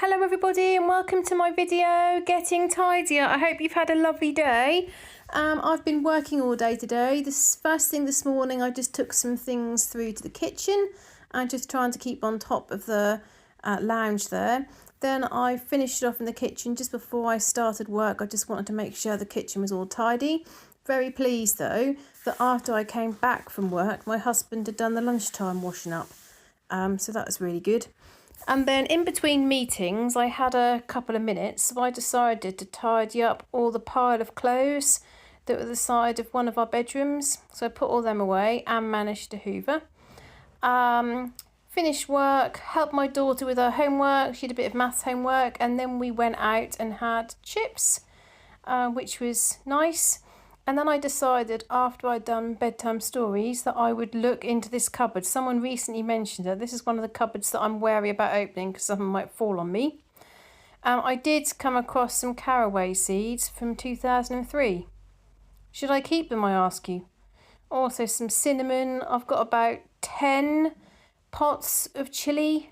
Hello everybody and welcome to my video, Getting Tidier. I hope you've had a lovely day. I've been working all day today. First thing this morning I just took some things through to the kitchen and just trying to keep on top of the lounge there. Then I finished off in the kitchen just before I started work. I just wanted to make sure the kitchen was all tidy. Very pleased though that after I came back from work my husband had done the lunchtime washing up. So that was really good. And then in between meetings, I had a couple of minutes, so I decided to tidy up all the pile of clothes that were the side of one of our bedrooms. So I put all them away and managed to hoover. Finished work, helped my daughter with her homework. She had a bit of maths homework, and then we went out and had chips, which was nice. And then I decided after I'd done bedtime stories that I would look into this cupboard. Someone recently mentioned it. This is one of the cupboards that I'm wary about opening because something might fall on me. I did come across some caraway seeds from 2003. Should I keep them, I ask you? Also some cinnamon. I've got about 10 pots of chilli,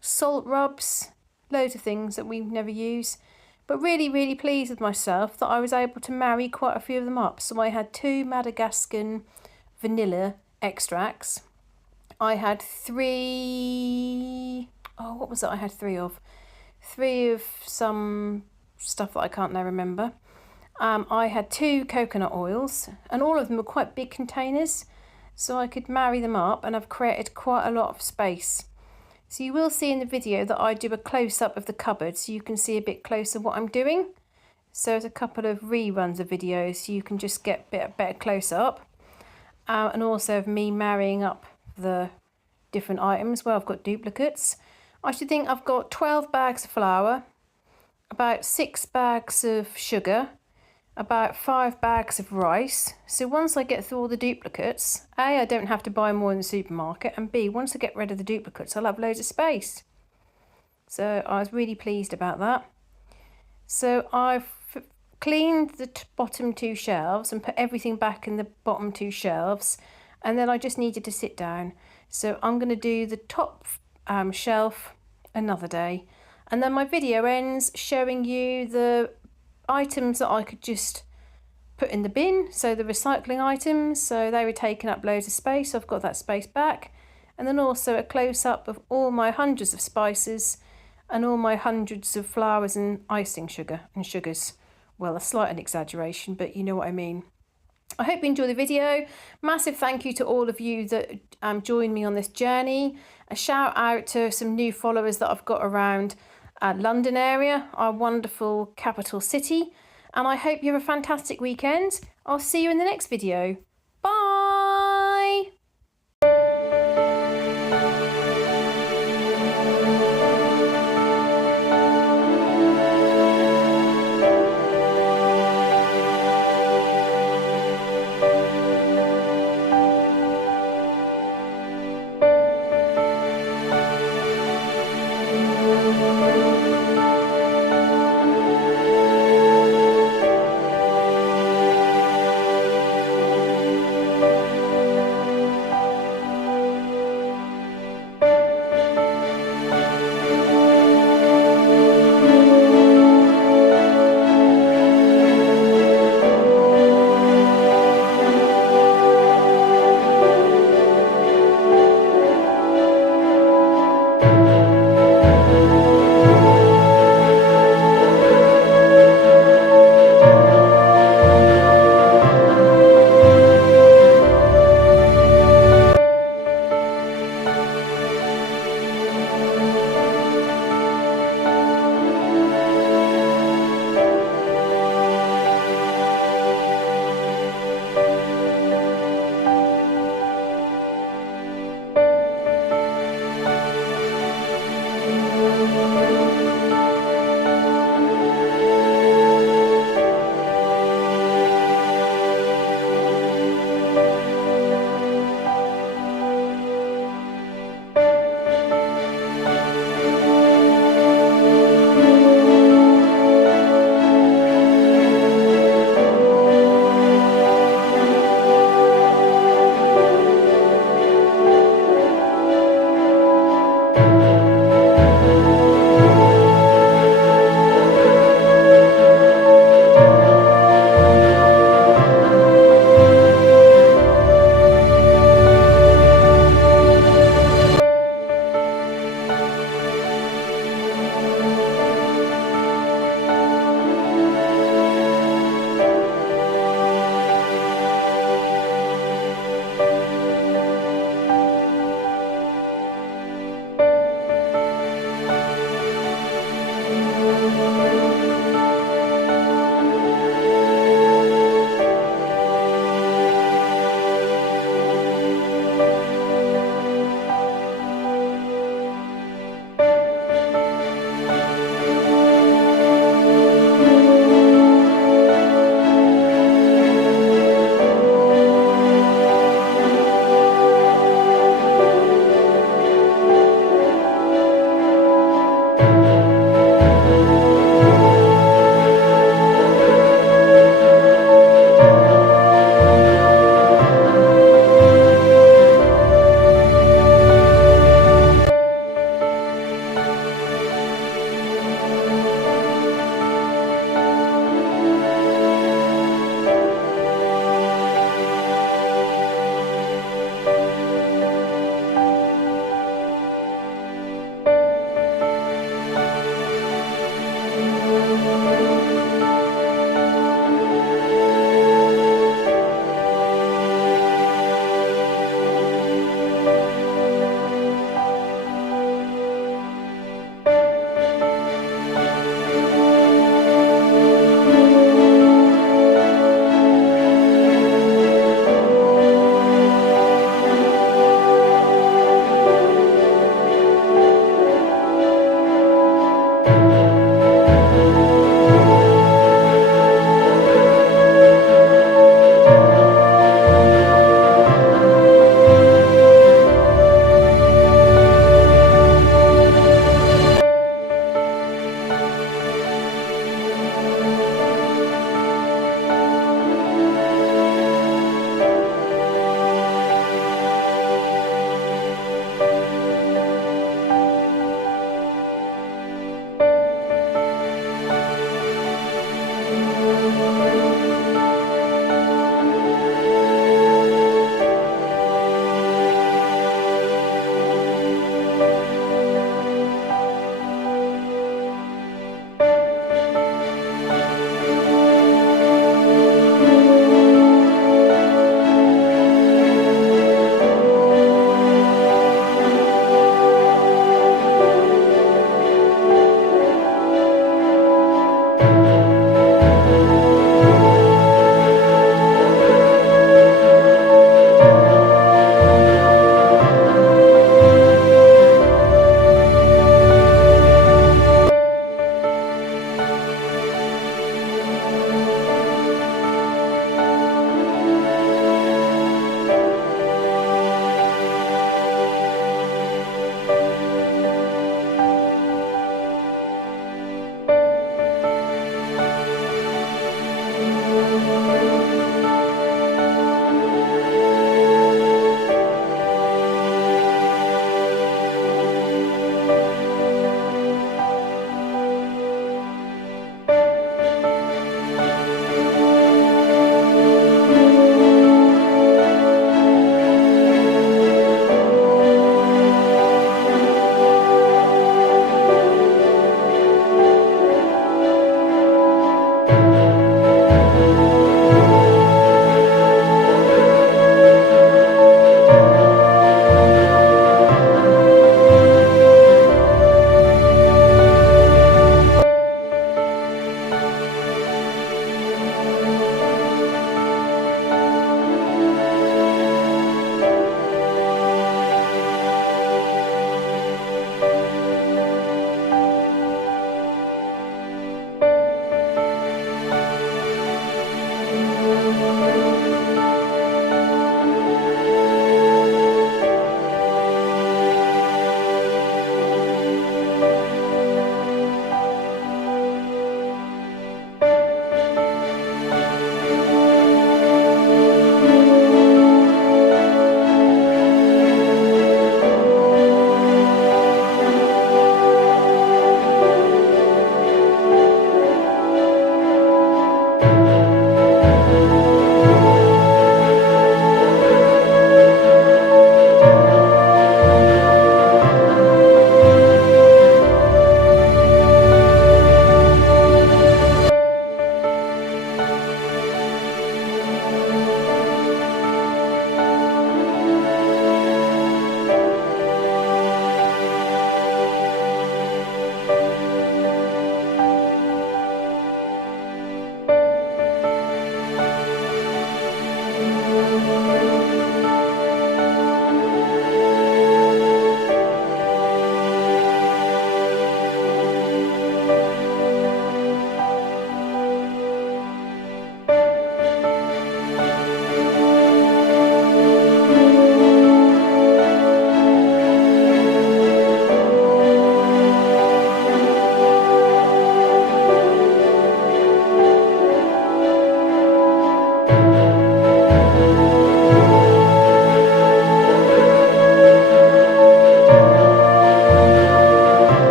salt rubs, loads of things that we never use. But really pleased with myself that I was able to marry quite a few of them up. So I had 2 Madagascan vanilla extracts. I had 3... oh, what was it I had 3 of? 3 of some stuff that I can't now remember. I had 2 coconut oils, and all of them were quite big containers. So I could marry them up, and I've created quite a lot of space. So you will see in the video that I do a close-up of the cupboard so you can see a bit closer what I'm doing. So there's a couple of reruns of videos so you can just get a bit better close-up. And also of me marrying up the different items where I've got duplicates. I should think I've got 12 bags of flour, about 6 bags of sugar, about 5 bags of rice. So once I get through all the duplicates, A, I don't have to buy more in the supermarket, and B, once I get rid of the duplicates, I'll have loads of space. So I was really pleased about that. So I've cleaned the bottom 2 shelves and put everything back in the bottom 2 shelves, and then I just needed to sit down. So I'm going to do the top shelf another day, and then my video ends showing you the items that I could just put in the bin, so the recycling items, so they were taking up loads of space, so I've got that space back. And then also a close-up of all my hundreds of spices and all my hundreds of flours and icing sugar and sugars. Well, a slight exaggeration, but you know what I mean. I hope you enjoy the video. Massive thank you to all of you that joined me on this journey. A shout out to some new followers that I've got around London area, our wonderful capital city, and I hope you have a fantastic weekend. I'll see you in the next video.